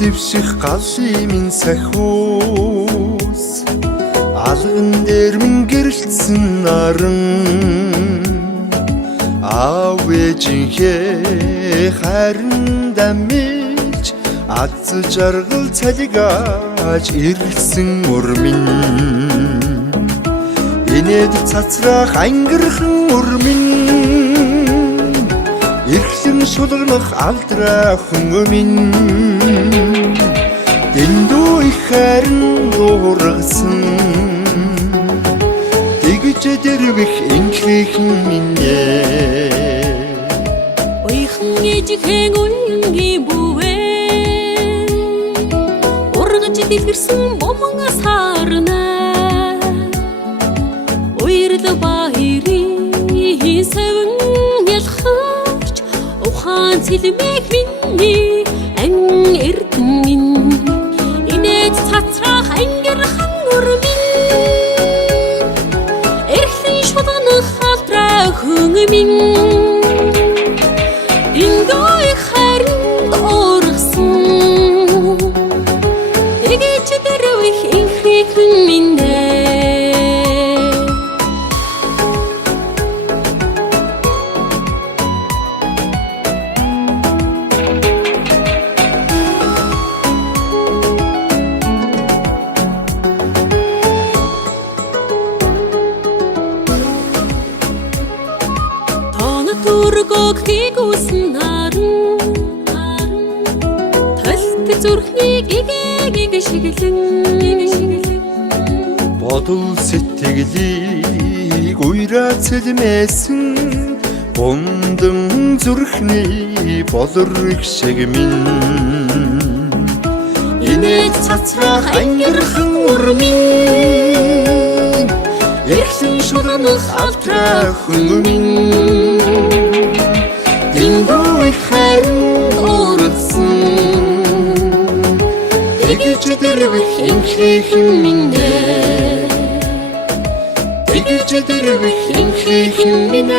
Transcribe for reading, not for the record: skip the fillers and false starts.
дэвших галын минь сахиус алган дээр минь гэрэлтсэн наран аав ээжийнхээ хайранда мэлж аз жаргал цалигаж ирсэн мөр минь инээд цацрах ангирхан мөр минь эрхлэн шулгах алдраахан минь дэндүү их хайран уургасан тэгж дэрвэх инхлэхэн минь ойхон ээжихэн уянгийн бүвэ ургаж дэлгэрсэн бомон сарна уйрал баирийн сэвэн ялхаж ухаан цэлмэх миний ан эрдэн минь инээд цацрах ангирхан мөр минь эрхлэн шулгах алдраахан минь дэндүү хайранд уургасан тэгж дэрвэх инхлэхэн минь Түргөг хигүүсэн наран талт зүрхнийг игэ шиглэн бодол сэтгэлийг уйраа цэлмээсэн бундан зүрхний болорх шиг минь инээд цацрах ангирхан мөр минь эрхлэн шулгах алдраахан минь дэндүү их хайранд уургасан тэгж дэрвэх инхлэхэн минь тэгж дэрвэх инхлэхэн минь